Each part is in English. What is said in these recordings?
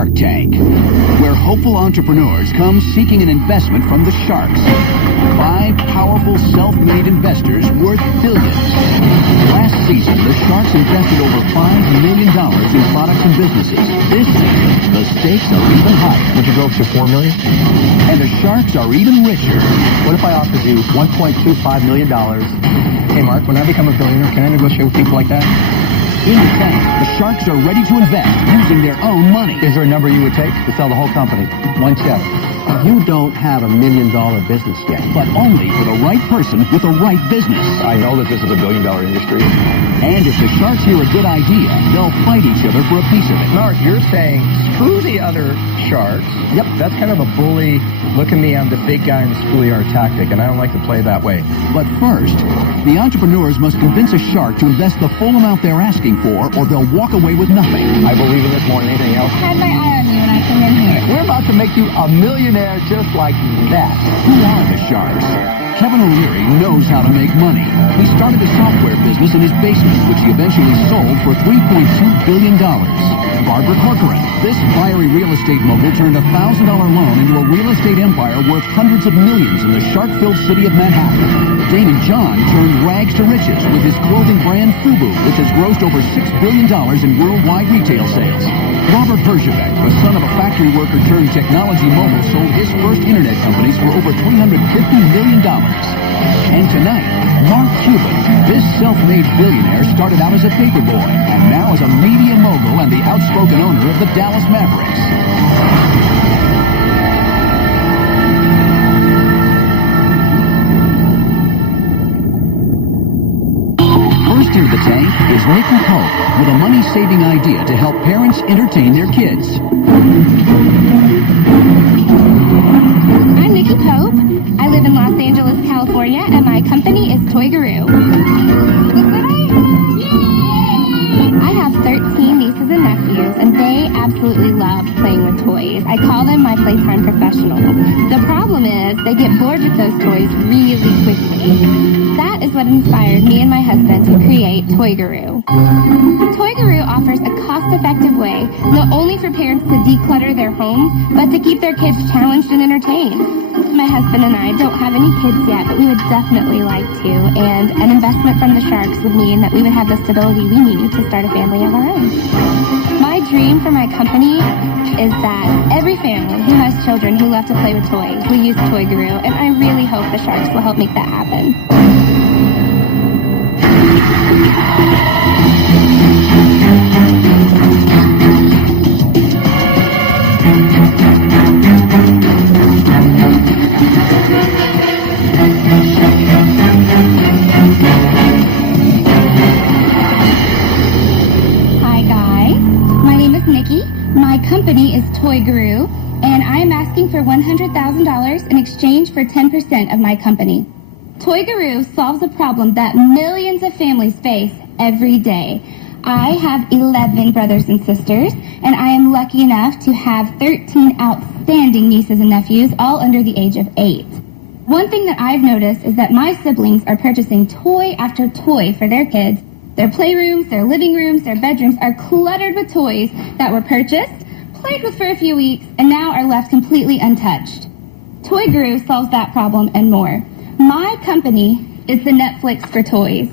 Shark Tank, where hopeful entrepreneurs come seeking an investment from the sharks. 5 powerful self-made investors worth billions. Last season, the sharks invested over $5 million in products and businesses. This season, the stakes are even higher. Would you go up to $4 million? And the sharks are even richer. What if I offered you $1.25 million? Hey, Mark, when I become a billionaire, can I negotiate with people like that? In the tank, the sharks are ready to invest using their own money. Is there a number you would take to sell the whole company? One check. You don't have $1 million business yet. But only for the right person with the right business. I know that this is a billion-dollar industry. And if the sharks hear a good idea, they'll fight each other for a piece of it. Mark, you're saying screw the other sharks. Yep, that's kind of a bully, look at me, I'm the big guy in the schoolyard tactic, and I don't like to play that way. But first, the entrepreneurs must convince a shark to invest the full amount they're asking for, or they'll walk away with nothing. I believe in this more than anything else. I had my eye on you when I came in here. We're about to make you a millionaire just like that. Who are the sharks? Kevin O'Leary knows how to make money. He started a software business in his basement, which he eventually sold for $3.2 billion. Barbara Corcoran, this fiery real estate mogul, turned a $1,000 loan into a real estate empire worth hundreds of millions in the shark-filled city of Manhattan. David John turned rags to riches with his clothing brand FUBU, which has grossed over $6 billion in worldwide retail sales. Robert Herjavec, the son of a factory worker turned technology mogul, sold his first internet companies for over $350 million. And tonight, Mark Cuban, this self-made billionaire, started out as a paperboy and now is a media mogul and the outspoken owner of the Dallas Mavericks. First in the tank is Nikki Pope with a money-saving idea to help parents entertain their kids. I'm Nikki Pope. I live in Los Angeles, California, and my company is Toy Guru. I have 13 nieces and nephews, and they absolutely love playing with toys. I call them my playtime professionals. The problem is they get bored with those toys really quickly. That is what inspired me and my husband to create Toy Guru. Toy Guru offers a cost-effective way not only for parents to declutter their homes, but to keep their kids challenged and entertained. My husband and I don't have any kids yet, but we would definitely like to, and an investment from the sharks would mean that we would have the stability we need to start a family of our own. My dream for my company is that every family who has children who love to play with toys will use Toy Guru, and I really hope the sharks will help make that happen. Hi guys, my name is Nikki. My company is Toy Guru, and I am asking for $100,000 in exchange for 10% of my company. Toy Guru solves a problem that millions of families face every day. I have 11 brothers and sisters, and I am lucky enough to have 13 outstanding nieces and nephews, all under the age of 8. One thing that I've noticed is that my siblings are purchasing toy after toy for their kids. Their playrooms, their living rooms, their bedrooms are cluttered with toys that were purchased, played with for a few weeks, and now are left completely untouched. Toy Guru solves that problem and more. My company is the Netflix for toys.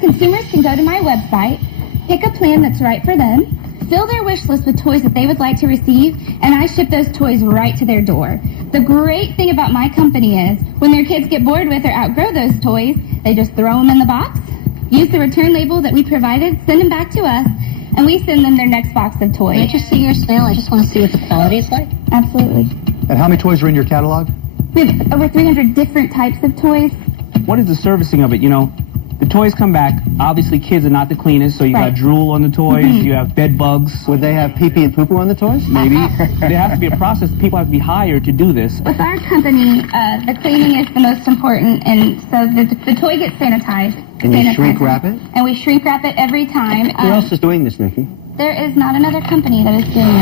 Consumers can go to my website, pick a plan that's right for them, fill their wish list with toys that they would like to receive, and I ship those toys right to their door. The great thing about my company is, when their kids get bored with or outgrow those toys, they just throw them in the box, use the return label that we provided, send them back to us, and we send them their next box of toys. Can I just see your snail? I just want to see what the quality is like. Absolutely. And how many toys are in your catalog? We have over 300 different types of toys. What is the servicing of it? You know, the toys come back. Obviously, kids are not the cleanest, so you got drool on the toys. You have bed bugs. Would they have pee-pee and poo-poo on the toys? Maybe. There has to be a process. People have to be hired to do this. With our company, the cleaning is the most important, and so the toy gets sanitized. And you shrink wrap it? And we shrink wrap it every time. Who else is doing this, Nikki? There is not another company that is doing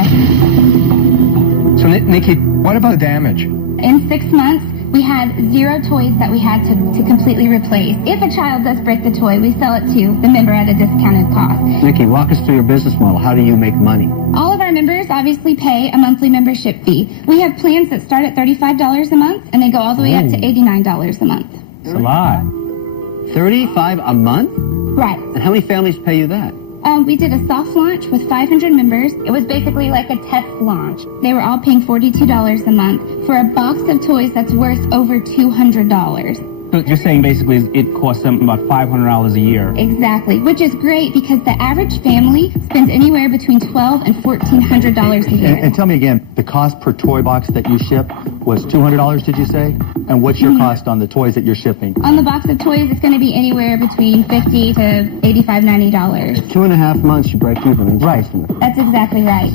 this. So, Nikki, what about damage? In 6 months, we had 0 toys that we had to completely replace. If a child does break the toy, we sell it to the member at a discounted cost. Nikki, walk us through your business model. How do you make money? All of our our members obviously pay a monthly membership fee. We have plans that start at $35 a month, and they go all the way up to $89 a month. It's a lot. 35 a month? Right. And how many families pay you that? We did a soft launch with 500 members. It was basically like a test launch. They were all paying $42 a month for a box of toys that's worth over $200. So you're saying basically it costs them about $500 a year. Exactly, which is great because the average family spends anywhere between $1,200 and $1,400 a year. And tell me again, the cost per toy box that you ship was $200, did you say? And what's your cost on the toys that you're shipping? On the box of toys, it's going to be anywhere between $50 to $85, $90. 2.5 months you break even. Right. That's exactly right.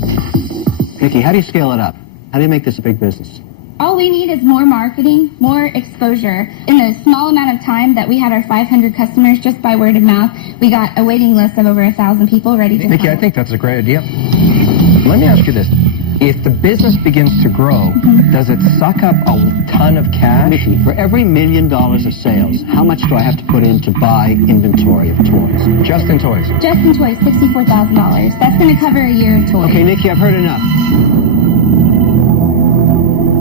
Nikki, how do you scale it up? How do you make this a big business? All we need is more marketing, more exposure. In the small amount of time that we had our 500 customers just by word of mouth, we got a waiting list of over 1,000 people ready to Nikki, sign. I think that's a great idea. Let me ask you this. If the business begins to grow, does it suck up a ton of cash? Nikki, for every $1 million of sales, how much do I have to put in to buy inventory of toys? Just in toys. Just in toys, $64,000. That's going to cover a year of toys. Okay, Nikki, I've heard enough.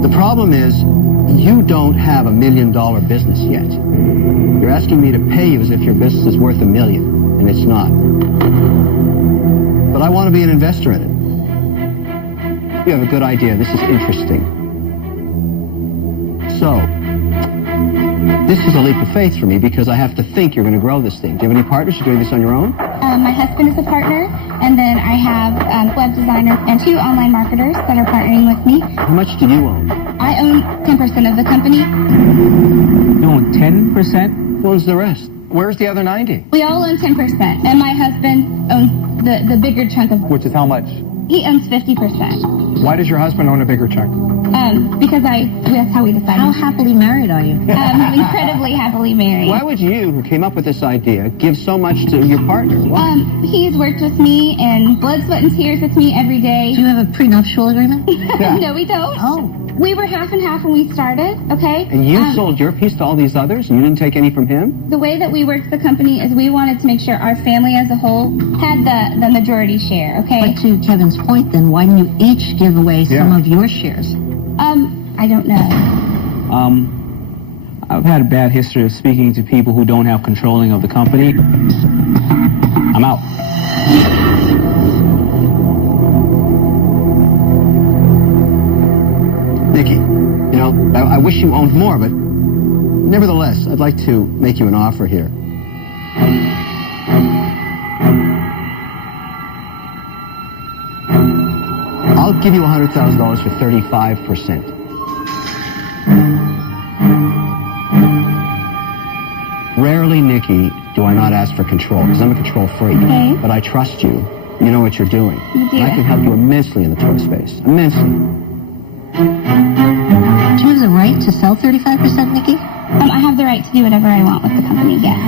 The problem is, you don't have $1 million business yet. You're asking me to pay you as if your business is worth $1 million, and it's not. But I want to be an investor in it. You have a good idea. This is interesting. So, this is a leap of faith for me because I have to think you're going to grow this thing. Do you have any partners? You're doing this on your own? My husband is a partner, and then I have a web designer and 2 online marketers that are partnering with me. How much do you own? I own 10% of the company. You own 10%? Who owns the rest? Where's the other 90? We all own 10%, and my husband owns the bigger chunk of. Which is how much? He owns 50%. Why does your husband own a bigger chunk? Because that's how we decided. How happily married are you? Incredibly happily married. Why would you, who came up with this idea, give so much to your partner? Why? He's worked with me and blood, sweat, and tears with me every day. Do you have a prenuptial agreement? No, we don't. Oh. We were half and half when we started, okay? And you sold your piece to all these others, and you didn't take any from him? The way that we worked the company is we wanted to make sure our family as a whole had the majority share, okay? But to Kevin's point then, why didn't you each give away some of your shares? I don't know. I've had a bad history of speaking to people who don't have controlling of the company. I'm out. Nikki, you know, I wish you owned more, but nevertheless, I'd like to make you an offer here. I'll give you $100,000 for 35%. Rarely, Nikki, do I not ask for control, because I'm a control freak. Okay. But I trust you. You know what you're doing. You do. And I can help you immensely in the toy space. Immensely. Do you have the right to sell 35%, Nikki? I have the right to do whatever I want with the company, yes.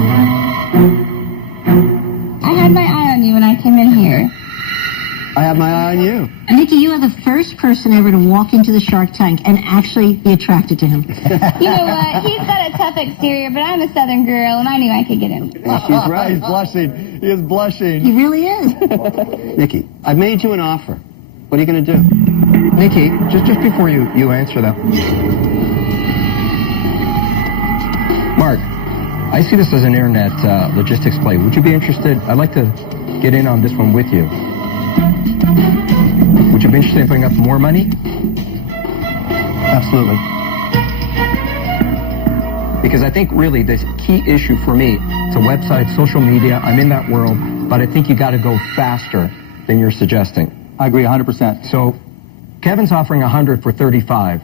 I had my eye on you when I came in here. I have my eye on you. Nikki, you are the first person ever to walk into the Shark Tank and actually be attracted to him. You know what? He's got a tough exterior, but I'm a Southern girl, and I knew I could get him. She's right. He's blushing. He is blushing. He really is. Nikki, I've made you an offer. What are you going to do? Nikki, just before you answer that. Mark, I see this as an internet logistics play. Would you be interested? I'd like to get in on this one with you. Would you be interested in putting up more money? Absolutely. Because I think really the key issue for me, it's a website, social media, I'm in that world, but I think you got to go faster than you're suggesting. I agree 100%. So Kevin's offering 100 for 35.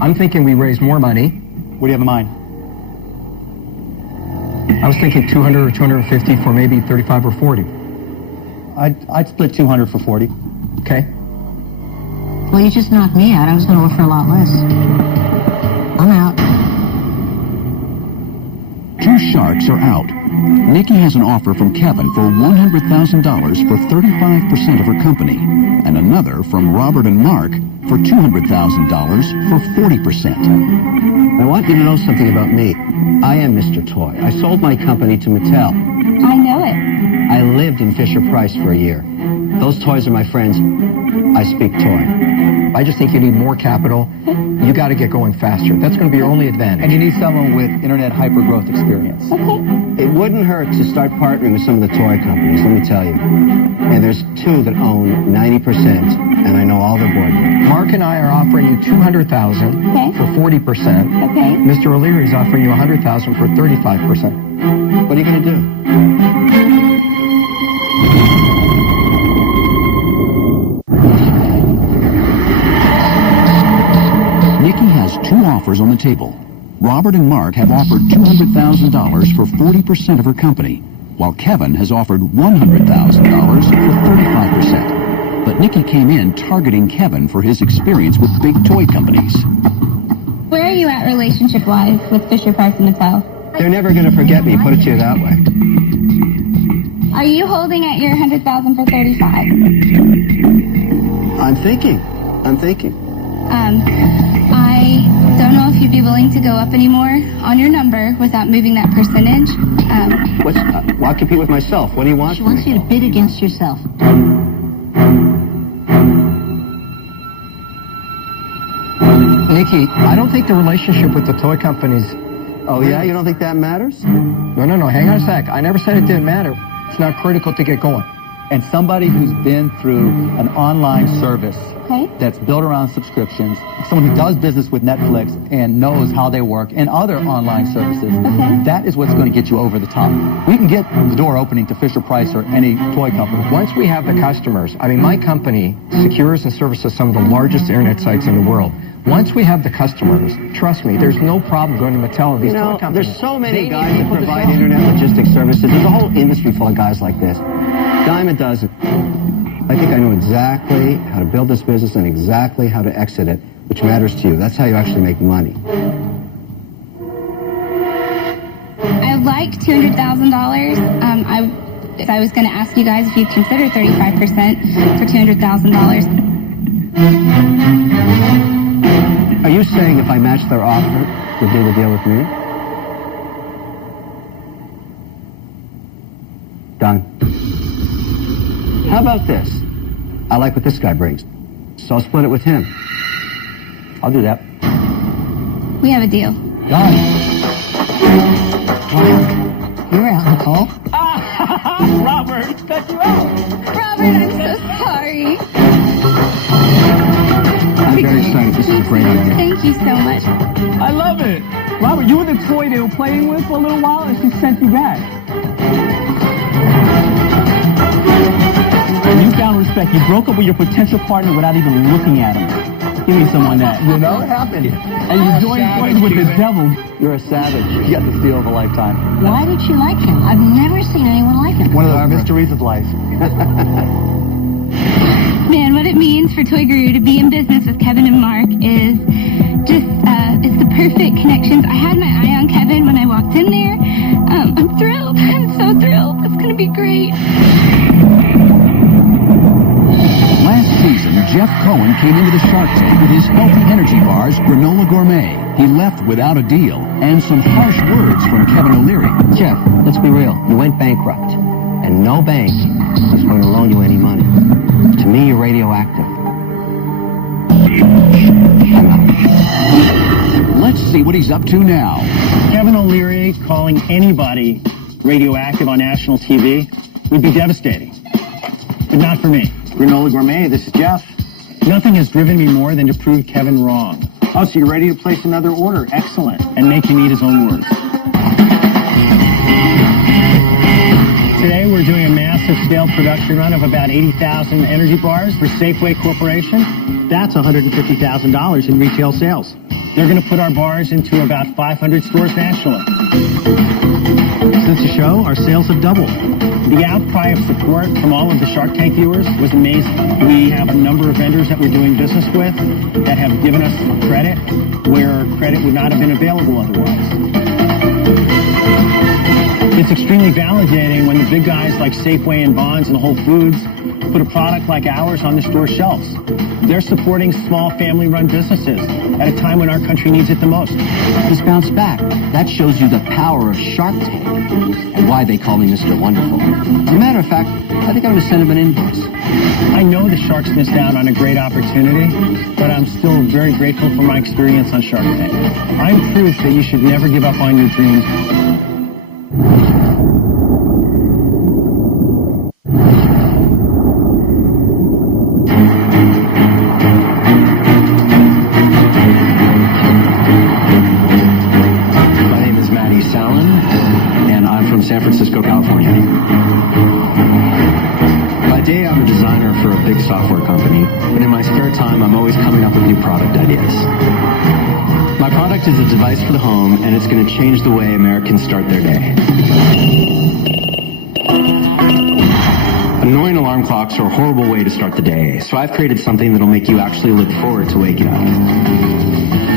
I'm thinking we raise more money. What do you have in mind? I was thinking 200 or 250 for maybe 35 or 40. I'd split 200 for 40. Okay? Well, you just knocked me out. I was going to offer a lot less. I'm out. 2 sharks are out. Nikki has an offer from Kevin for $100,000 for 35% of her company, and another from Robert and Mark for $200,000 for 40%. I want you to know something about me. I am Mr. Toy. I sold my company to Mattel. I know it. I lived in Fisher-Price for a year. Those toys are my friends. I speak toy. I just think you need more capital. You got to get going faster. That's going to be your only advantage. And you need someone with internet hyper-growth experience. It wouldn't hurt to start partnering with some of the toy companies, let me tell you. And there's two that own 90%, and I know all their board members. Mark and I are offering you $200,000 for 40%. Okay. Mr. O'Leary is offering you $100,000 for 35%. What are you going to do? Nikki has two offers on the table. Robert and Mark have offered $200,000 for 40% of her company, while Kevin has offered $100,000 for 35%. But Nikki came in targeting Kevin for his experience with big toy companies. Where are you at relationship-wise with Fisher Price and Mattel? They're never going to forget me, put it to you that way. Are you holding at your $100,000 for 35? I'm thinking. I don't know if you'd be willing to go up anymore on your number without moving that percentage. I'll compete with myself. What do you want She from wants me? you to bid against yourself. Nikki, I don't think the relationship with the toy companies... Oh, yeah? You don't think that matters? No. Hang on a sec. I never said it didn't matter. It's not critical to get going. And somebody who's been through an online service Okay. that's built around subscriptions, someone who does business with Netflix and knows how they work, and other online services, that is what's going to get you over the top. We can get the door opening to Fisher Price or any toy company. Once we have the customers, my company secures and services some of the largest internet sites in the world. Once we have the customers, trust me, there's no problem going to Mattel and these toy companies. There's so many They guys need that people to provide sell. internet logistics services. There's a whole industry full of guys like this. Dime a dozen. I think I know exactly how to build this business and exactly how to exit it, which matters to you. That's how you actually make money. I would like $200,000. I was going to ask you guys if you'd consider 35% for $200,000. Are you saying if I match their offer, you'll do the deal with me? Done. How about this? I like what this guy brings, so I'll split it with him. I'll do that. We have a deal. Done. You're out, Nicole. Robert, cut you out. Robert, I'm so sorry. I'm very excited. This is a great idea. Thank you so much. I love it. Robert, you were the toy they were playing with for a little while, and she sent you back. You found respect. You broke up with your potential partner without even looking at him. Give me someone that. You know it happened. And you joined toys with the devil. You're a savage. You got the steal of a lifetime. Why did she like him? I've never seen anyone like him. One of the mysteries of life. Man, what it means for Toy Guru to be in business with Kevin and Mark is just, it's the perfect connections. I had my eye on Kevin when I walked in there. I'm thrilled. I'm so thrilled. It's going to be great. Last season, Jeff Cohen came into the Shark Tank with his healthy energy bars, Granola Gourmet. He left without a deal, and some harsh words from Kevin O'Leary. Jeff, let's be real. You went bankrupt, and no bank is going to loan you any money. To me, you're radioactive. I'm out. Let's see what he's up to now. Kevin O'Leary calling anybody radioactive on national TV would be devastating. But not for me. Granola Gourmet, this is Jeff. Nothing has driven me more than to prove Kevin wrong. Oh, so you're ready to place another order. Excellent. And make him eat his own words. Today we're doing a massive scale production run of about 80,000 energy bars for Safeway Corporation. That's $150,000 in retail sales. They're going to put our bars into about 500 stores nationally. Since the show, our sales have doubled. The outcry of support from all of the Shark Tank viewers was amazing. We have a number of vendors that we're doing business with that have given us credit where credit would not have been available otherwise. It's extremely validating when the big guys like Safeway and Bonds and Whole Foods put a product like ours on the store shelves. They're supporting small family-run businesses at a time when our country needs it the most. He's bounced back. That shows you the power of Shark Tank and why they call me Mr. Wonderful. As a matter of fact, I think I'm going to send him an invoice. I know the Sharks missed out on a great opportunity, but I'm still very grateful for my experience on Shark Tank. I'm proof that you should never give up on your dreams. San Francisco, California. By day, I'm a designer for a big software company, but in my spare time, I'm always coming up with new product ideas. My product is a device for the home, and it's going to change the way Americans start their day. Annoying alarm clocks are a horrible way to start the day, so I've created something that'll make you actually look forward to waking up.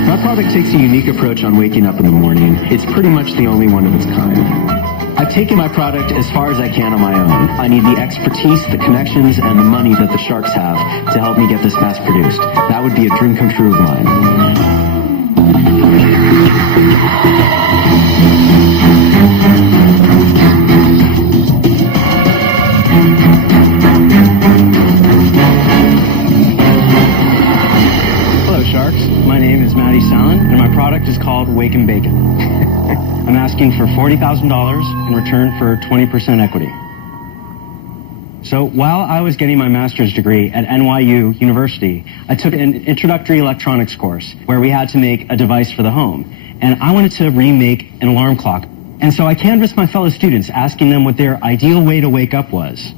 My product takes a unique approach on waking up in the morning. It's pretty much the only one of its kind. I've taken my product as far as I can on my own. I need the expertise, the connections, and the money that the Sharks have to help me get this mass produced. That would be a dream come true of mine. Hello, Sharks. My name is Matty Sallin, and my product is called Wake and Bacon. I'm asking for $40,000 in return for 20% equity. So while I was getting my master's degree at NYU University, I took an introductory electronics course where we had to make a device for the home. And I wanted to remake an alarm clock. And so I canvassed my fellow students, asking them what their ideal way to wake up was.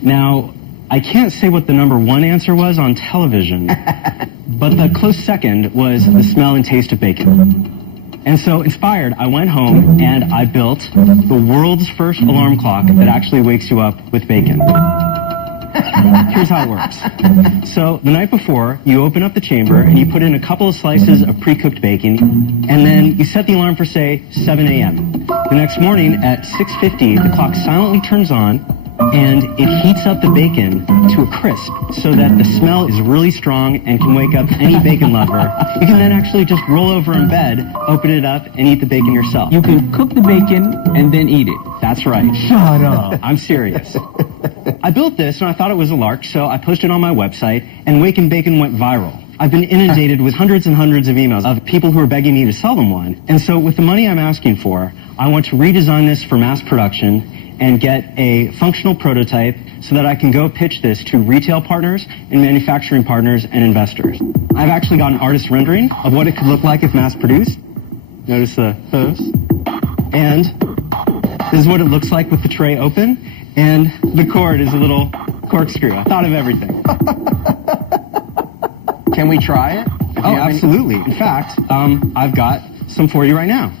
Now, I can't say what the number one answer was on television, but the close second was the smell and taste of bacon. And so, inspired, I went home and I built the world's first alarm clock that actually wakes you up with bacon. Here's how it works. So, the night before, you open up the chamber and you put in a couple of slices of pre-cooked bacon, and then you set the alarm for, say, 7 a.m. The next morning at 6:50, the clock silently turns on, and it heats up the bacon to a crisp so that the smell is really strong and can wake up any bacon lover. You can then actually just roll over in bed, open it up, and eat the bacon yourself. You can cook the bacon and then eat it. That's right. Shut up. I'm serious. I built this and I thought it was a lark, so I posted it on my website, and Wake and Bacon went viral. I've been inundated with hundreds and hundreds of emails of people who are begging me to sell them one. And so with the money I'm asking for, I want to redesign this for mass production and get a functional prototype so that I can go pitch this to retail partners and manufacturing partners and investors. I've actually got an artist rendering of what it could look like if mass produced. Notice the hose. And this is what it looks like with the tray open. And the cord is a little corkscrew. I thought of everything. Can we try it? Oh, absolutely. In fact, I've got some for you right now.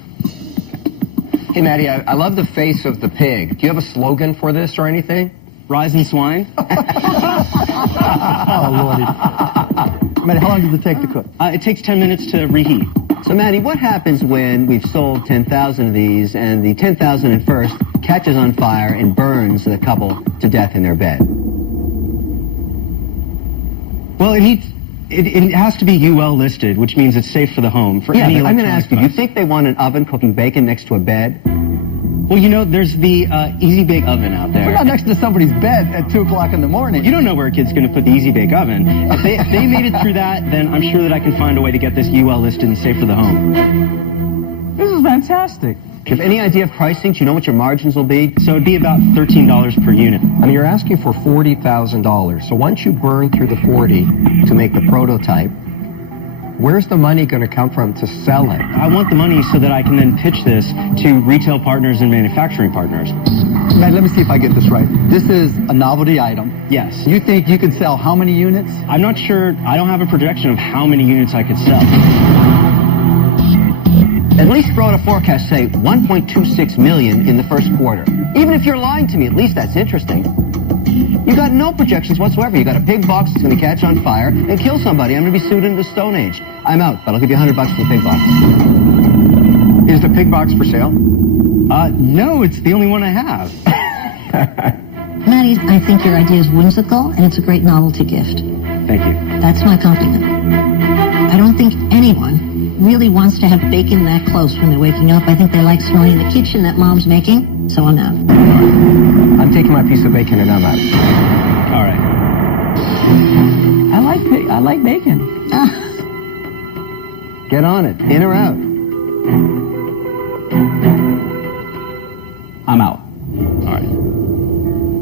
Hey, Matty, I love the face of the pig. Do you have a slogan for this or anything? Rise and swine. Oh, Lordy. Matty, how long does it take to cook? It takes 10 minutes to reheat. So, Matty, what happens when we've sold 10,000 of these and the 10,001st catches on fire and burns the couple to death in their bed? Well, it has to be UL listed, which means it's safe for the home. For any I'm going to ask you, do you device. think they want an oven cooking bacon next to a bed? Well, you know, there's the Easy Bake Oven out there. We're not next to somebody's bed at 2 o'clock in the morning. You don't know where a kid's going to put the Easy Bake Oven. If they made it through that, then I'm sure that I can find a way to get this UL listed and safe for the home. This is fantastic. Do you have any idea of pricing? Do you know what your margins will be? So it'd be about $13 per unit. I mean, you're asking for $40,000. So once you burn through the 40 to make the prototype, where's the money going to come from to sell it? I want the money so that I can then pitch this to retail partners and manufacturing partners. Matt, let me see if I get this right. This is a novelty item. Yes. You think you could sell how many units? I'm not sure. I don't have a projection of how many units I could sell. At least throw out a forecast, say 1.26 million in the first quarter. Even if you're lying to me, at least that's interesting. You got no projections whatsoever. You got a pig box that's going to catch on fire and kill somebody. I'm going to be sued into the Stone Age. I'm out, but I'll give you $100 for the pig box. Is the pig box for sale? No, it's the only one I have. Maddie, I think your idea is whimsical, and it's a great novelty gift. Thank you. That's my compliment. I don't think anyone really wants to have bacon that close when they're waking up. I think they like smelling the kitchen that mom's making, so I'm out. I'm taking my piece of bacon and I'm out. All right. I like bacon. Get on it. In or out? I'm out. All right.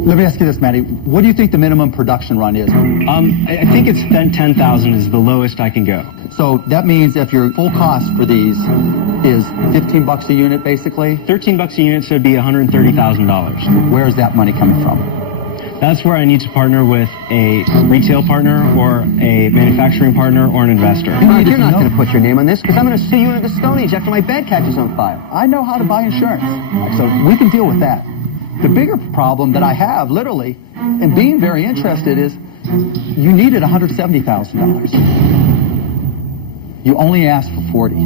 Let me ask you this, Maddie. What do you think the minimum production run is? I think it's 10,000 is the lowest I can go. So that means if your full cost for these is $15 a unit, basically, $13 a unit, so it'd be $130,000. where is that money coming from? That's where I need to partner with a retail partner or a manufacturing partner or an investor. Mark, you're not going to put your name on this because I'm going to sue you into the Stone Age after my bed catches on fire. I know how to buy insurance, so we can deal with that. The bigger problem that I have, literally, and being very interested is you needed $170,000. You only asked for 40.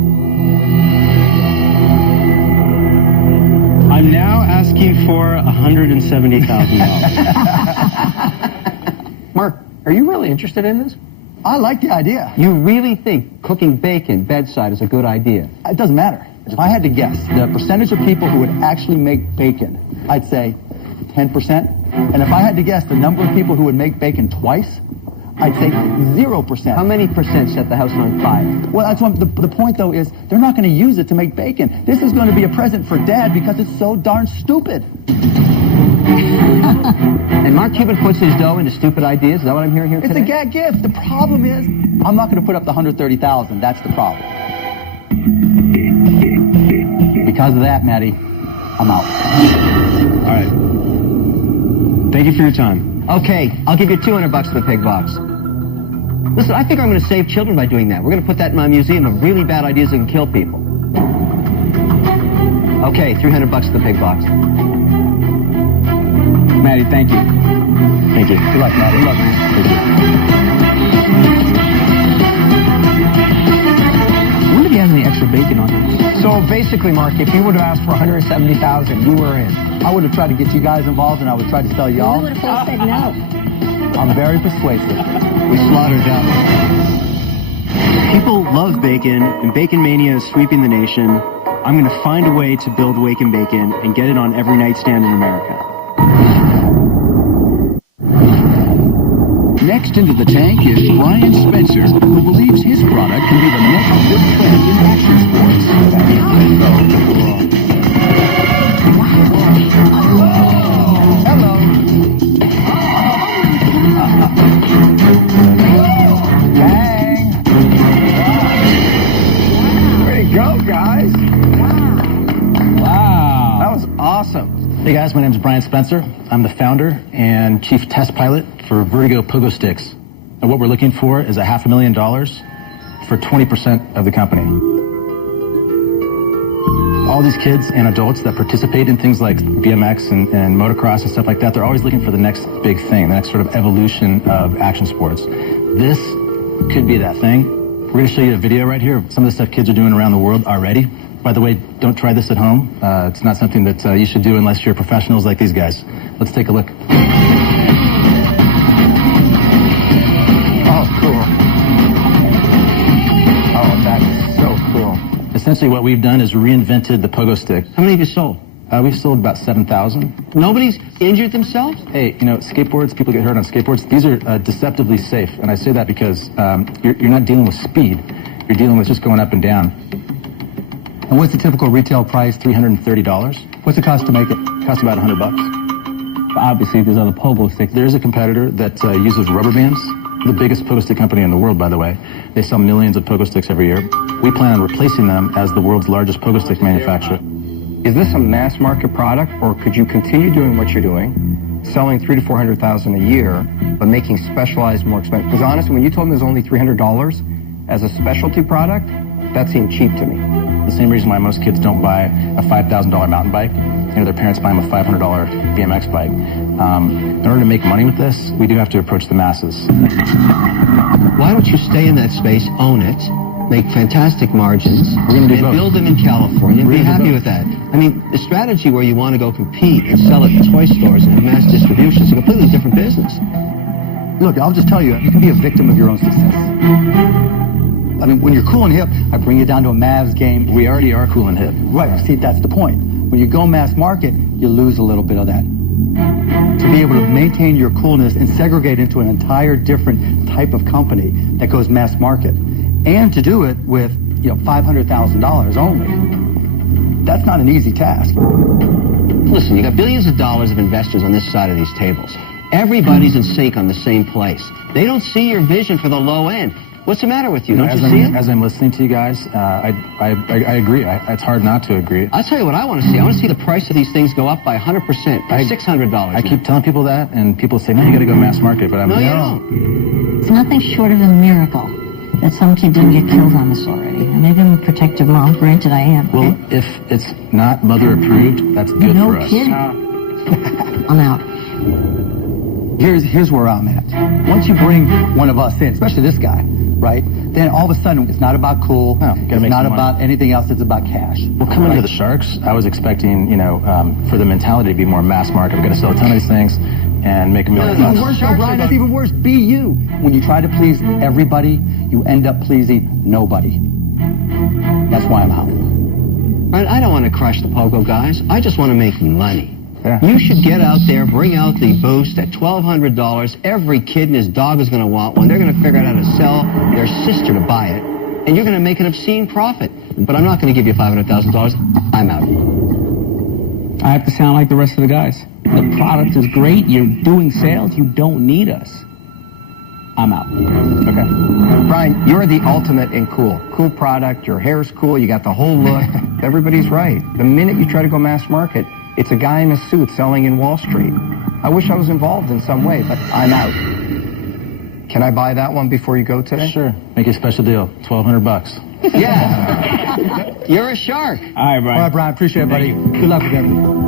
I'm now asking for $170,000. Mark, are you really interested in this? I like the idea. You really think cooking bacon bedside is a good idea? It doesn't matter. If I had to guess, the percentage of people who would actually make bacon, I'd say 10%. And if I had to guess the number of people who would make bacon twice, I'd say 0%. How many percent set the house on fire? Well, that's what the point, though, is they're not going to use it to make bacon. This is going to be a present for Dad because it's so darn stupid. And Mark Cuban puts his dough into stupid ideas? Is that what I'm hearing here today? It's a gag gift. The problem is, I'm not going to put up the $130,000. That's the problem. Because of that, Maddie, I'm out. All right. Thank you for your time. Okay, I'll give you $200 for the pig box. Listen, I think I'm going to save children by doing that. We're going to put that in my museum of really bad ideas that can kill people. Okay, $300 for the pig box. Maddie, thank you. Thank you. Good luck, Maddie. Good luck. I wonder if he has any extra bacon on it. So basically, Mark, if you would have asked for $170,000, you were in. I would have tried to get you guys involved, and I would try to sell y'all. You would have both said no. I'm very persuasive. We slaughtered that one. People love bacon, and bacon mania is sweeping the nation. I'm going to find a way to build Wake and Bacon and get it on every nightstand in America. Next into the tank is Brian Spencer, who believes his product can be the next big trend in action sports. Hello. Gang. Way to go, guys. Wow. That was awesome. Hey guys, my name is Brian Spencer. I'm the founder and chief test pilot for Vertigo Pogo Sticks. And what we're looking for is $500,000 for 20% of the company. All these kids and adults that participate in things like BMX and motocross and stuff like that, they're always looking for the next big thing, the next sort of evolution of action sports. This could be that thing. We're going to show you a video right here of some of the stuff kids are doing around the world already. By the way, don't try this at home. It's not something that you should do unless you're professionals like these guys. Let's take a look. Oh, cool. Oh, that is so cool. Essentially what we've done is reinvented the pogo stick. How many have you sold? We've sold about 7,000. Nobody's injured themselves? Hey, you know, skateboards, people get hurt on skateboards. These are deceptively safe. And I say that because you're not dealing with speed. You're dealing with just going up and down. And what's the typical retail price? $330. What's the cost to make it? Costs about $100. But obviously, there's other pogo sticks. There's a competitor that uses rubber bands. The biggest pogo stick company in the world, by the way. They sell millions of pogo sticks every year. We plan on replacing them as the world's largest pogo stick manufacturer. Is this a mass market product, or could you continue doing what you're doing, selling $300,000 to $400,000 a year, but making specialized more expensive? Because honestly, when you told me it was only $300 as a specialty product, that seemed cheap to me. The same reason why most kids don't buy a $5,000 mountain bike. You know, their parents buy them a $500 BMX bike. In order to make money with this, we do have to approach the masses. Why don't you stay in that space, own it, make fantastic margins, and build them in California, and be happy with that. I mean, the strategy where you want to go compete and sell it in toy stores and have mass distribution is a completely different business. Look, I'll just tell you, you can be a victim of your own success. I mean, when you're cool and hip, I bring you down to a Mavs game. We already are cool and hip. Right, see, that's the point. When you go mass market, you lose a little bit of that. To be able to maintain your coolness and segregate into an entire different type of company that goes mass market, and to do it with, $500,000 only, that's not an easy task. Listen, you got billions of dollars of investors on this side of these tables. Everybody's in sync on the same place. They don't see your vision for the low end. What's the matter with you? Don't you see it? As I'm listening to you guys, I agree. It's hard not to agree. I'll tell you what I want to see. I want to see the price of these things go up by 100%, by $600. I keep telling people that, and people say, no, you got to go mass market. But I'm no, you don't. It's nothing short of a miracle that some kid didn't get killed on this already. And maybe I'm a protective mom. Granted, I am. Okay? Well, if it's not mother approved, that's good for us. No kidding. I'm out. Here's where I'm at. Once you bring one of us in, especially this guy, right, then all of a sudden it's not about cool. No, it's not about anything else. It's about cash. Well, coming to the Sharks, I was expecting, for the mentality to be more mass market. We've got to sell a ton of these things and make $1 million. That's even worse, Brian. That's even worse. Be you. When you try to please everybody, you end up pleasing nobody. That's why I'm out. Right, I don't want to crush the Pogo guys. I just want to make money. Yeah. You should get out there, bring out the Boost at $1,200. Every kid and his dog is going to want one. They're going to figure out how to sell their sister to buy it, and you're going to make an obscene profit. But I'm not going to give you $500,000. I'm out. I have to sound like the rest of the guys. The product is great. You're doing sales. You don't need us. I'm out. Okay. Brian, you're the ultimate in cool. Cool product. Your hair's cool. You got the whole look. Everybody's right. The minute you try to go mass market, it's a guy in a suit selling in Wall Street. I wish I was involved in some way, but I'm out. Can I buy that one before you go today? Sure. Make a special deal. $1,200. Yeah. You're a shark. All right, Brian. All right, Brian. Appreciate it, buddy. Good luck with everything.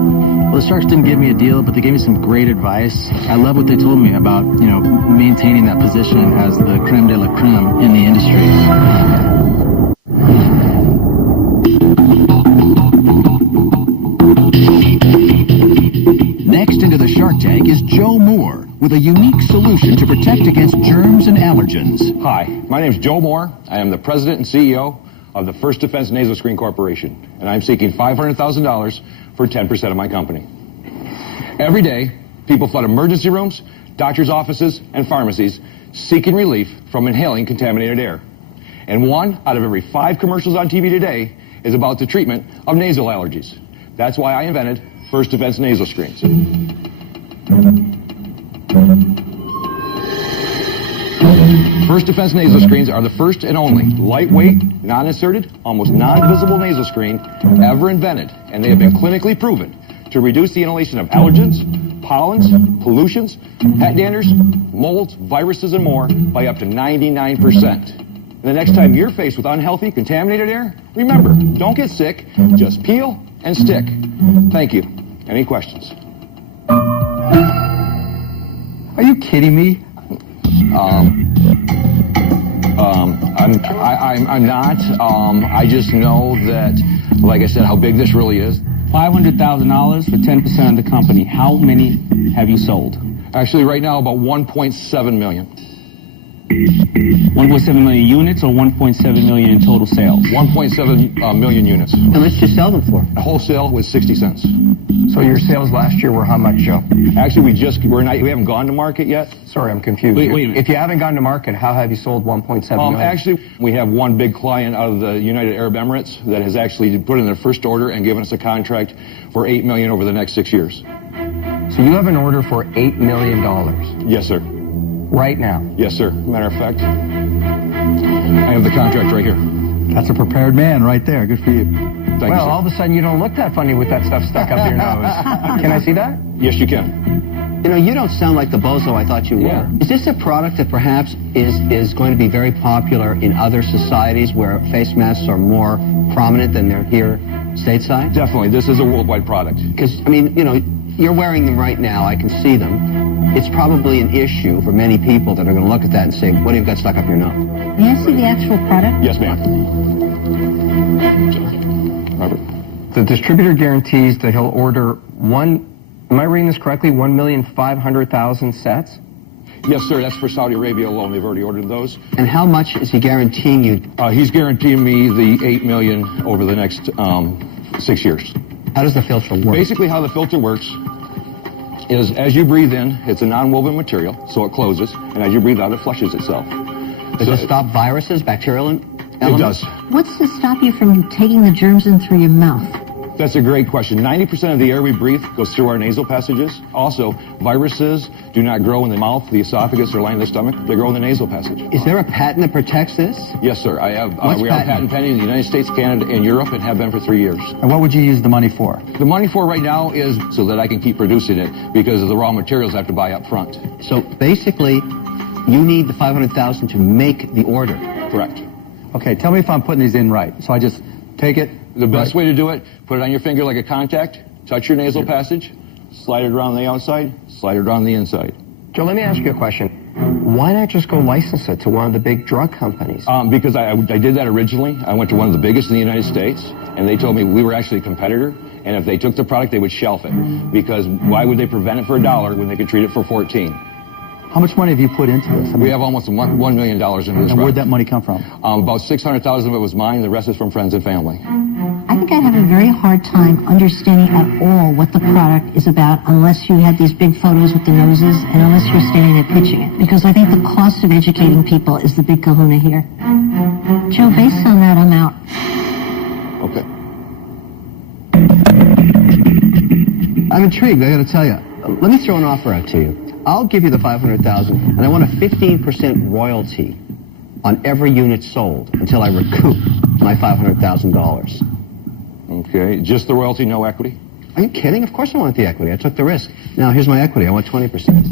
Well, the Sharks didn't give me a deal, but they gave me some great advice. I love what they told me about, maintaining that position as the creme de la creme in the industry. Next into the Shark Tank is Joe Moore with a unique solution to protect against germs and allergens. Hi, my name is Joe Moore. I am the president and CEO of the First Defense Nasal Screen Corporation, and I'm seeking $500,000 for 10% of my company. Every day, people flood emergency rooms, doctors' offices, and pharmacies seeking relief from inhaling contaminated air. And 1 out of every 5 commercials on TV today is about the treatment of nasal allergies. That's why I invented First Defense Nasal Screens. First Defense Nasal Screens are the first and only lightweight, non-inserted, almost non-visible nasal screen ever invented, and they have been clinically proven to reduce the inhalation of allergens, pollens, pollutions, pet danders, molds, viruses, and more by up to 99%. And the next time you're faced with unhealthy, contaminated air, remember, don't get sick, just peel and stick. Thank you. Any questions? Are you kidding me? I'm not. I just know that, like I said, how big this really is. $500,000 for 10% of the company. How many have you sold? Actually, right now, about 1.7 million. 1.7 million units or 1.7 million in total sales? 1.7 million units. And let's just sell them for? Wholesale was 60 cents. So your sales last year were how much, Joe? Actually, we haven't gone to market yet. Sorry, I'm confused. Wait a minute. If you haven't gone to market, how have you sold 1.7 million? Actually, we have one big client out of the United Arab Emirates that has actually put in their first order and given us a contract for $8 million over the next 6 years. So you have an order for $8 million? Yes, sir. Right now? Yes, sir. Matter of fact, I have the contract right here. That's a prepared man right there. Good for you. Thank you, sir. All of a sudden you don't look that funny with that stuff stuck up your nose. Can I see that? Yes, you can. You don't sound like the bozo I thought you were. Yeah. Is this a product that perhaps is going to be very popular in other societies where face masks are more prominent than they're here stateside? Definitely. This is a worldwide product. Because, you're wearing them right now. I can see them. it's probably an issue for many people that are going to look at that and say, what do you got stuck up your nose? May I see the actual product? Yes, ma'am. Robert. The distributor guarantees that he'll order am I reading this correctly, 1,500,000 sets? Yes, sir. That's for Saudi Arabia alone. They've already ordered those. And how much is he guaranteeing you? He's guaranteeing me the $8 million over the next 6 years. How does the filter work? Basically, how the filter works is as you breathe in, it's a non-woven material, so it closes, and as you breathe out, it flushes itself. Does it stop viruses, bacterial elements? It does. What's to stop you from taking the germs in through your mouth? That's a great question. 90% of the air we breathe goes through our nasal passages. Also, viruses do not grow in the mouth, the esophagus, or lining the stomach. They grow in the nasal passage. Is there a patent that protects this? Yes, sir. I have. What's We have patent pending in the United States, Canada, and Europe, and have been for 3 years. And what would you use the money for? The money for right now is so that I can keep producing it because of the raw materials I have to buy up front. So basically, you need the $500,000 to make the order. Correct. Okay, tell me if I'm putting these in right. So I just take it. The best way to do it, put it on your finger like a contact, touch your nasal passage, slide it around the outside, slide it around the inside. Joe, let me ask you a question. Why not just go license it to one of the big drug companies? Because I did that originally. I went to one of the biggest in the United States, and they told me we were actually a competitor, and if they took the product, they would shelf it. Because why would they prevent it for $1 when they could treat it for 14? How much money have you put into this? We have almost $1 million into this. And where'd that money come from? About $600,000 of it was mine. The rest is from friends and family. I think I'd have a very hard time understanding at all what the product is about unless you had these big photos with the noses and unless you're standing there pitching it. Because I think the cost of educating people is the big kahuna here. Joe, based on that, I'm out. Okay. I'm intrigued, I gotta tell you. Let me throw an offer out to you. I'll give you the $500,000, and I want a 15% royalty on every unit sold until I recoup my $500,000. Okay. Just the royalty, no equity? Are you kidding? Of course I want the equity. I took the risk. Now, here's my equity. I want 20%.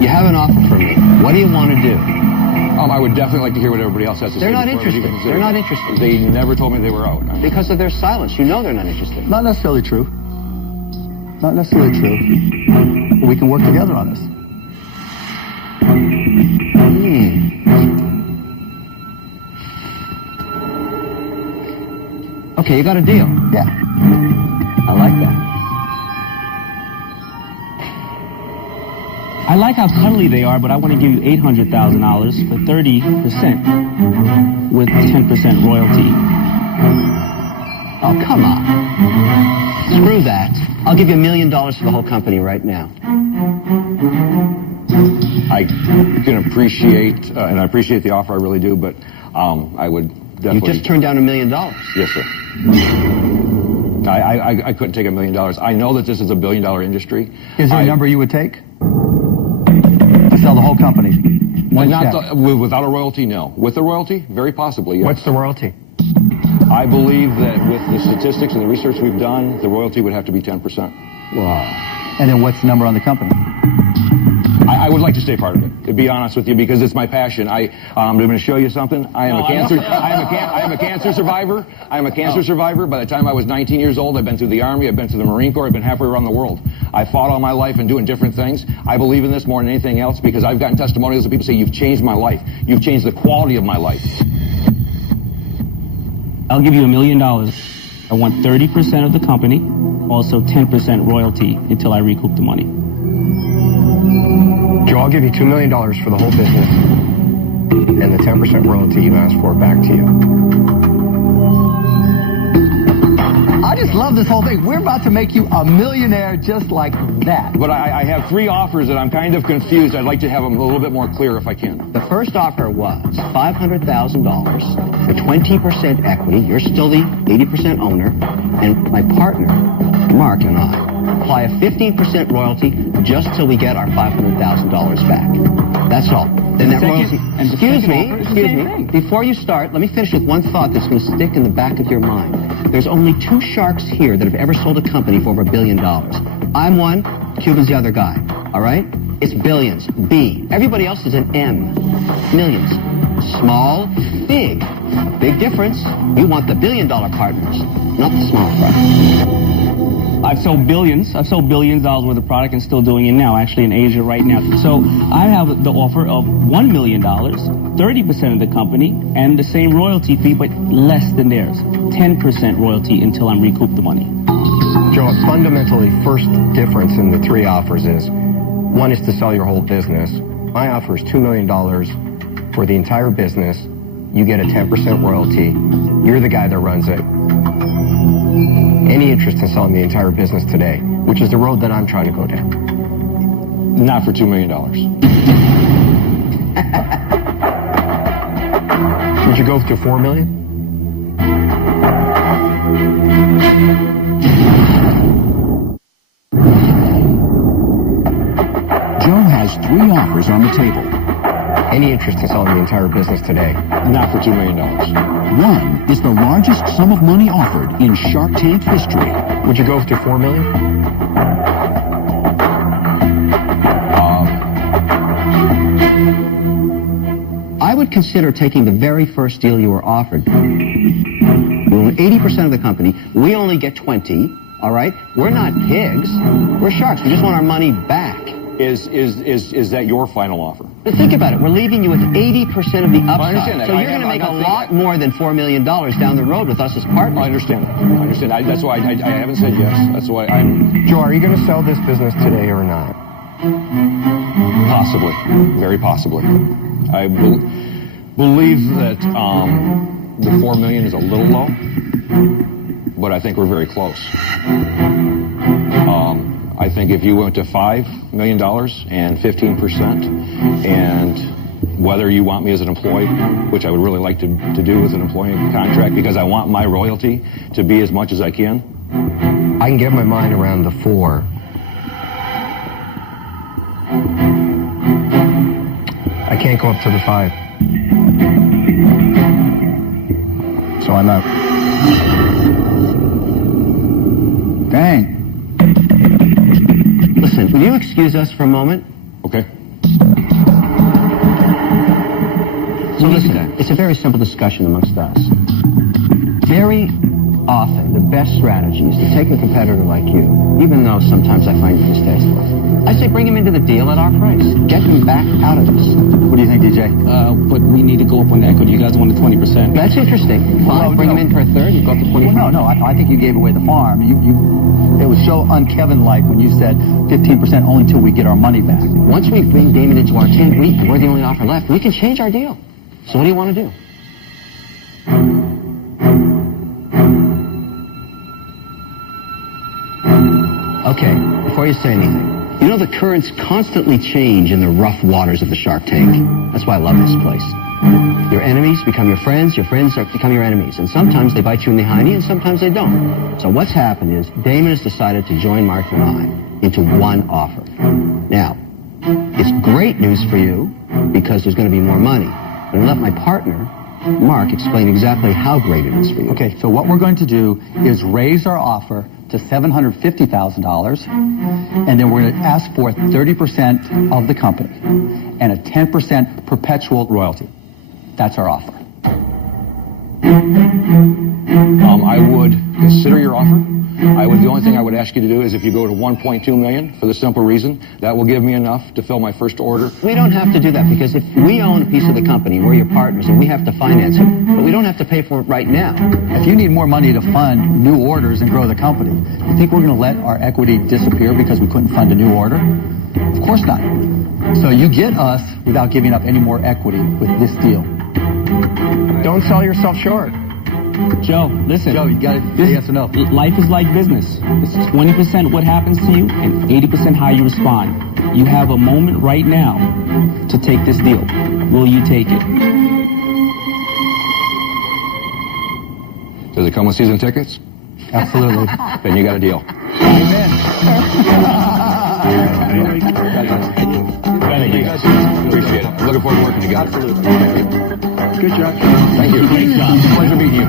You have an offer for me. What do you want to do? I would definitely like to hear what everybody else has to say. They're not before we interested. even They're not interested. They never told me they were out. Because of their silence. You know they're not interested. Not necessarily true. Not necessarily true. We can work together on this. Okay, you got a deal. Yeah. I like that. I like how cuddly they are, but I want to give you $800,000 for 30% with 10% royalty. Oh, come on. Screw that. I'll give you $1 million for the whole company right now. I can appreciate, and I appreciate the offer, I really do, but I would definitely... You just turned down $1 million. Yes, sir. I couldn't take $1 million. I know that this is a billion-dollar industry. Is there a number you would take? To sell the whole company? Without a royalty, no. With a royalty, very possibly, yes. What's the royalty? I believe that with the statistics and the research we've done, the royalty would have to be 10%. Wow. And then what's the number on the company? I would like to stay part of it, to be honest with you, because it's my passion. I'm going to show you something. I am a cancer survivor. I am a cancer survivor. By the time I was 19 years old, I've been through the Army, I've been through the Marine Corps, I've been halfway around the world. I fought all my life and doing different things. I believe in this more than anything else because I've gotten testimonials of people say, you've changed my life. You've changed the quality of my life. I'll give you $1 million. I want 30% of the company, also 10% royalty until I recoup the money. Joe, I'll give you $2 million for the whole business and the 10% royalty you asked for back to you. I just love this whole thing. We're about to make you a millionaire just like that. But I have 3 offers that I'm kind of confused. I'd like to have them a little bit more clear if I can. The first offer was $500,000 for 20% equity. You're still the 80% owner. And my partner, Mark, and I apply a 15% royalty just till we get our $500,000 back. That's all. Then that royalty... Excuse me. Before you start, let me finish with one thought that's going to stick in the back of your mind. There's only 2 sharks here that have ever sold a company for over $1 billion. I'm one, Cuban's the other guy. All right? It's billions. B. Everybody else is an M. Millions. Small, big. Big difference. We want the $1 billion partners, not the small fry. I've sold billions dollars worth of product and still doing it now, actually in Asia right now. So I have the offer of $1 million, 30% of the company, and the same royalty fee, but less than theirs. 10% royalty until I'm recouped the money. Joe, fundamentally, first difference in the three offers is, one is to sell your whole business. My offer is $2 million for the entire business. You get a 10% royalty. You're the guy that runs it. Any interest in selling the entire business today, which is the road that I'm trying to go down? Not for $2 million. Would you go to $4 million? Joe has 3 offers on the table. Any interest in selling the entire business today? Not for $2 million. One is the largest sum of money offered in Shark Tank history. Would you go to $4 million? I would consider taking the very first deal you were offered. We own 80% of the company. We only get 20, all right? We're not pigs. We're sharks. We just want our money back. Is that your final offer? But think about it. We're leaving you with 80% of the upside. I understand that. So you're going to make a lot more than $4 million down the road with us as partners. I understand that. I understand. That's why I haven't said yes. That's why I'm... Joe, are you going to sell this business today or not? Possibly. Very possibly. I believe that the $4 million is a little low, but I think we're very close. I think if you went to $5 million and 15%, and whether you want me as an employee, which I would really like to do as an employee contract, because I want my royalty to be as much as I can. I can get my mind around the 4. I can't go up to the 5. So I'm out. Dang. Listen, will you excuse us for a moment? Okay. So listen, it's a very simple discussion amongst us. Very often, the best strategy is to take a competitor like you, even though sometimes I find it distasteful. I say bring him into the deal at our price. Get him back out of this. What do you think, DJ? But we need to go up on the equity. You guys wanted 20%. That's interesting. Fine, bring him in for a third and go up to 25. Well, no, I think you gave away the farm. It was so un-Kevin-like when you said 15% only until we get our money back. Once we bring Damon into our team, we're the only offer left. We can change our deal. So what do you want to do? Okay, before you say anything, you know the currents constantly change in the rough waters of the Shark Tank. That's why I love this place. Your enemies become your friends become your enemies. And sometimes they bite you in the hiney, and sometimes they don't. So what's happened is Damon has decided to join Mark and I into one offer. Now, it's great news for you because there's going to be more money. But I'll let my partner, Mark, explain exactly how great it is for you. Okay, so what we're going to do is raise our offer to $750,000, and then we're going to ask for 30% of the company and a 10% perpetual royalty. That's our offer. I would consider your offer. The only thing I would ask you to do is if you go to 1.2 million, for the simple reason that will give me enough to fill my first order. We don't have to do that because if we own a piece of the company, we're your partners, and we have to finance it, but we don't have to pay for it right now. If you need more money to fund new orders and grow the company, you think we're going to let our equity disappear because we couldn't fund a new order? Of course not. So you get us without giving up any more equity with this deal. Don't sell yourself short. Joe, listen. Joe, you got it. Yes or no? Life is like business. It's 20% what happens to you and 80% how you respond. You have a moment right now to take this deal. Will you take it? Does it come with season tickets? Absolutely. Then you got a deal. Amen. Thank you guys. Appreciate it. Looking forward to working together. Absolutely. Good job. Thank you. Great job. Pleasure meeting you.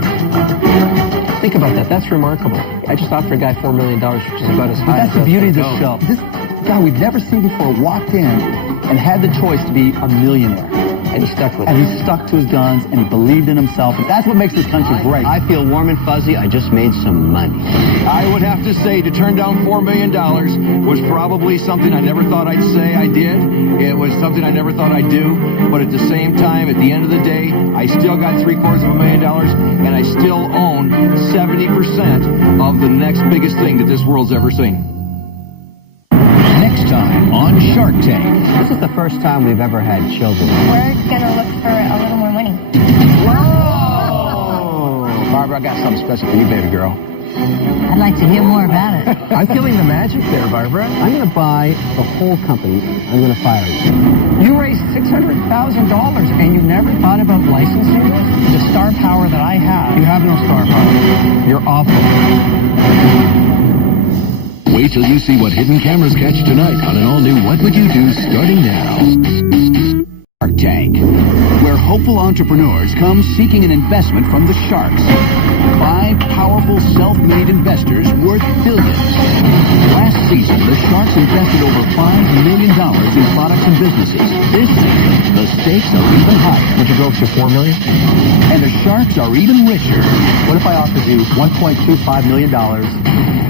Think about that. That's remarkable. I just offered a guy $4 million, which is about as But high that's as the beauty of this go. show. This guy we've never seen before walked in and had the choice to be a millionaire. And he stuck with it. And he stuck to his guns, and he believed in himself. And that's what makes this country great. I feel warm and fuzzy. I just made some money. I would have to say to turn down $4 million was probably something I never thought I'd say I did. It was something I never thought I'd do. But at the same time, at the end of the day, I still got $750,000, and I still own 70% of the next biggest thing that this world's ever seen. Next time on Shark Tank. This is the first time we've ever had children. We're going to look for a little more money. Whoa! Barbara, I got something special for you, baby girl. I'd like to hear more about it. I'm feeling the magic there, Barbara. I'm going to buy the whole company. I'm going to fire you. You raised $600,000 and you never thought about licensing this? The star power that I have, you have no star power. You're awful. Wait till you see what hidden cameras catch tonight on an all-new What Would You Do starting now. Shark Tank, where hopeful entrepreneurs come seeking an investment from the sharks. 5 powerful self-made investors worth billions. Last season, the sharks invested over $5 million in products and businesses. This season, the stakes are even higher. Would you go up to $4 million? And the sharks are even richer. What if I offered you $1.25 million?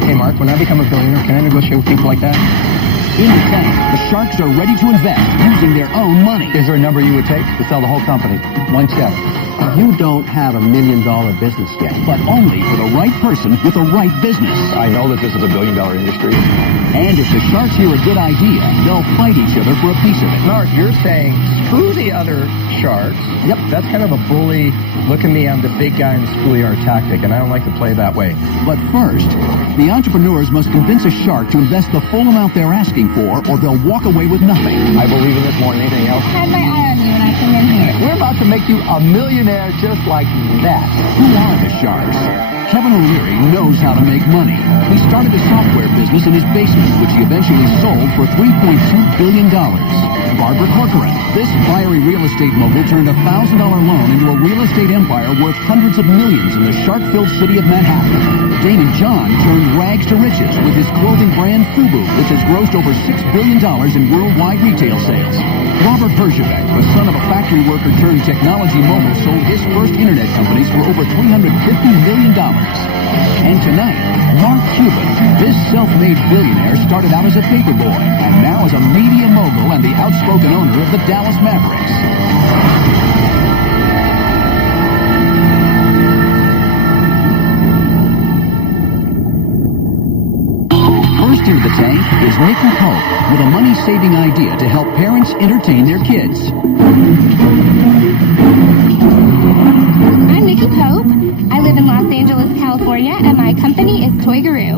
Hey, Mark, when I become a billionaire, can I negotiate with people like that? In the tank, the sharks are ready to invest using their own money. Is there a number you would take to sell the whole company? One check. You don't have $1 million business yet. But only for the right person with the right business. I know that this is a billion-dollar industry. And if the sharks hear a good idea, they'll fight each other for a piece of it. Mark, you're saying screw the other sharks. Yep. That's kind of a bully, look at me, I'm the big guy in the schoolyard tactic, and I don't like to play that way. But first, the entrepreneurs must convince a shark to invest the full amount they're asking for, or they'll walk away with nothing. I believe in this more than anything else. I had my eye on you when I came in here. We're about to make you a millionaire just like that. Who are the sharks? Kevin O'Leary knows how to make money. He started a software business in his basement, which he eventually sold for $3.2 billion. Barbara Corcoran, this fiery real estate mogul, turned a $1,000 loan into a real estate empire worth hundreds of millions in the shark-filled city of Manhattan. Damon John turned rags to riches with his clothing brand FUBU, which has grossed over $6 billion in worldwide retail sales. Robert Bergevec, the son of a factory worker turned technology mogul, sold his first internet companies for over $350 million. And tonight, Mark Cuban, this self-made billionaire, started out as a paperboy and now is a media mogul and the outspoken owner of the Dallas Mavericks. First into the tank is Nikki Pope with a money-saving idea to help parents entertain their kids. I'm Nikki Pope. I live in Los Angeles, California, and my company is Toy Guru.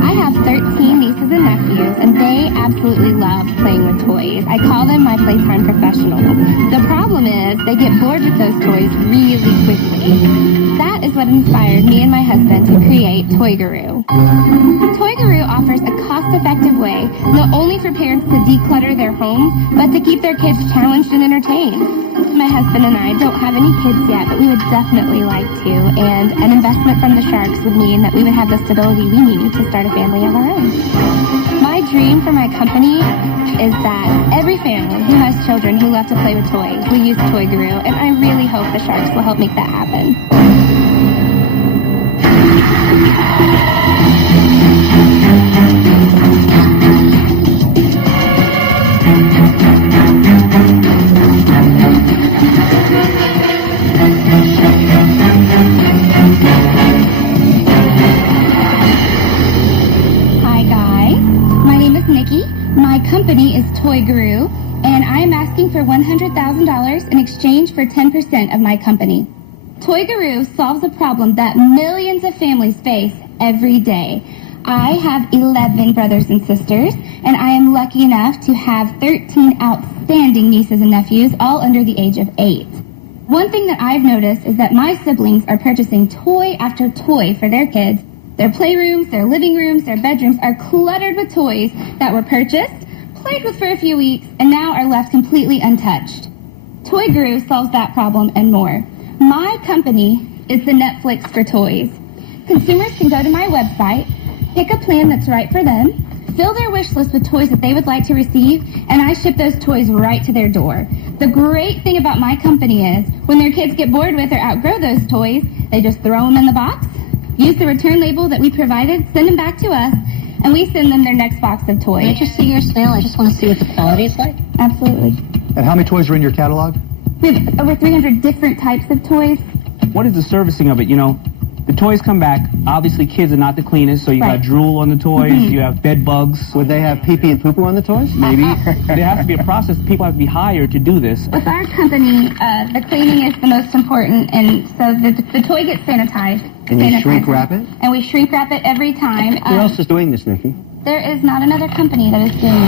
I have 13 nieces and nephews, and they absolutely love playing with toys. I call them my playtime professionals. The problem is they get bored with those toys really quickly. That is what inspired me and my husband to create Toy Guru. Toy Guru offers a cost-effective way not only for parents to declutter their homes, but to keep their kids challenged and entertained. My husband and I don't have any kids yet, but we would definitely like to, and an investment from the sharks would mean that we would have the stability we need to start a family of our own. My dream for my company is that every family who has children who love to play with toys will use Toy Guru, and I really hope the sharks will help make that happen. Hi guys, my name is Nikki. My company is Toy Guru, and I am asking for $100,000 in exchange for 10% of my company. Toy Guru solves a problem that millions of families face every day. I have 11 brothers and sisters, and I am lucky enough to have 13 outstanding nieces and nephews, all under the age of 8. One thing that I've noticed is that my siblings are purchasing toy after toy for their kids. Their playrooms, their living rooms, their bedrooms are cluttered with toys that were purchased, played with for a few weeks, and now are left completely untouched. Toy Guru solves that problem and more. My company is the Netflix for toys. Consumers can go to my website, pick a plan that's right for them, fill their wish list with toys that they would like to receive, and I ship those toys right to their door. The great thing about my company is when their kids get bored with or outgrow those toys, they just throw them in the box, use the return label that we provided, send them back to us, and we send them their next box of toys. Can I just see your snail? I just want to see what the quality is like. Absolutely. And how many toys are in your catalog? We have over 300 different types of toys. What is the servicing of it? You know, the toys come back. Obviously, kids are not the cleanest, so you got drool on the toys. You have bed bugs. Would they have pee-pee and poo-poo on the toys? Maybe. There has to be a process. People have to be hired to do this. With our company, the cleaning is the most important, and so the toy gets sanitized. And you shrink wrap it? And we shrink wrap it every time. Who else is doing this, Nikki? There is not another company that is doing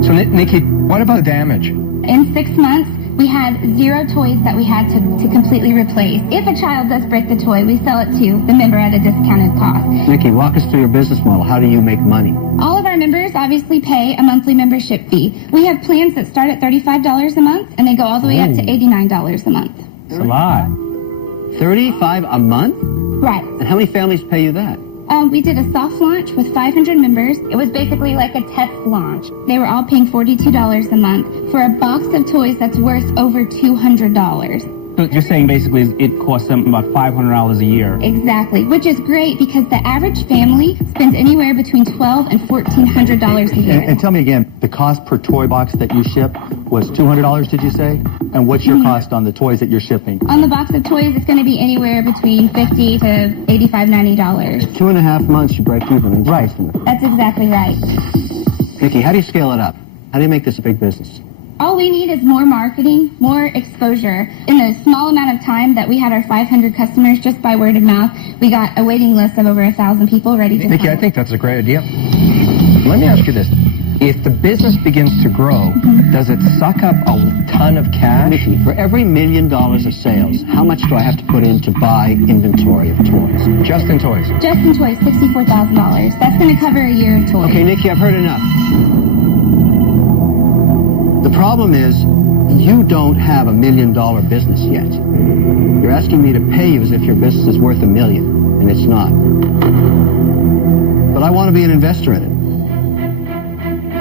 this. So, Nikki, what about damage? In 6 months, we had 0 toys that we had to completely replace. If a child does break the toy, we sell it to the member at a discounted cost. Nikki, walk us through your business model. How do you make money? All of our members obviously pay a monthly membership fee. We have plans that start at $35 a month, and they go all the way up to $89 a month. It's a lot. $35 a month? Right. And how many families pay you that? We did a soft launch with 500 members. It was basically like a test launch. They were all paying $42 a month for a box of toys that's worth over $200. So you're saying basically it costs them about $500 a year. Exactly, which is great because the average family spends anywhere between $1,200 and $1,400 a year. And tell me again, the cost per toy box that you ship was $200, did you say? And what's your cost on the toys that you're shipping? On the box of toys, it's going to be anywhere between $50 to $85, $90. 2.5 months, you break even. Right. That's exactly right. Nikki, how do you scale it up? How do you make this a big business? All we need is more marketing, more exposure. In the small amount of time that we had our 500 customers just by word of mouth, we got a waiting list of over 1,000 people ready to Nikki, I think that's a great idea. Let me ask you this. If the business begins to grow, does it suck up a ton of cash? Nikki, for every $1 million of sales, how much do I have to put in to buy inventory of toys? Just in toys? Just in toys, $64,000. That's going to cover a year of toys. Okay, Nikki, I've heard enough. The problem is, you don't have $1 million business yet. You're asking me to pay you as if your business is worth $1 million, and it's not. But I want to be an investor in it.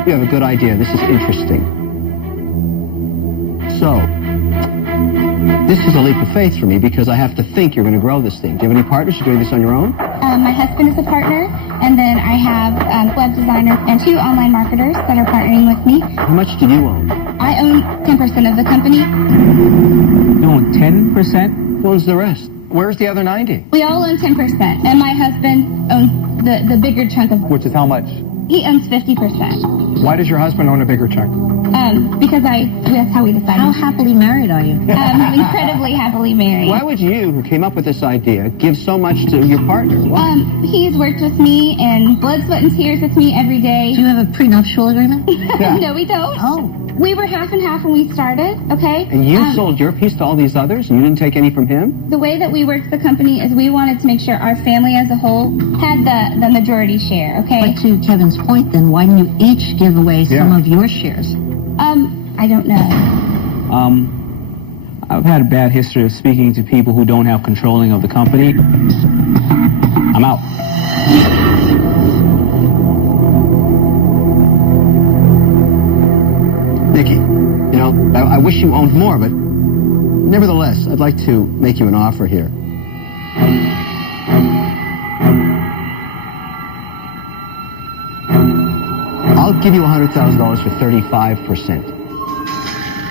You have a good idea. This is interesting. So, this is a leap of faith for me because I have to think you're going to grow this thing. Do you have any partners? You're doing this on your own? My husband is a partner, and then I have a web designer and 2 online marketers that are partnering with me. How much do you own? I own 10% of the company. You own 10%? Who owns the rest? Where's the other 90? We all own 10%, and my husband owns the bigger chunk of. Which is how much? He owns 50%. Why does your husband own a bigger chunk? Because that's how we decided. How happily married are you? Incredibly happily married. Why would you, who came up with this idea, give so much to your partner? Why? He's worked with me and blood, sweat, and tears with me every day. Do you have a prenuptial agreement? No, we don't. Oh. We were half and half when we started, okay? And you sold your piece to all these others, and you didn't take any from him? The way that we worked the company is we wanted to make sure our family as a whole had the majority share, okay? But to Kevin's point then, why didn't you each give away some of your shares? I don't know. I've had a bad history of speaking to people who don't have controlling of the company. I'm out. Nikki, I wish you owned more, but nevertheless, I'd like to make you an offer here. I'll give you $100,000 for 35%.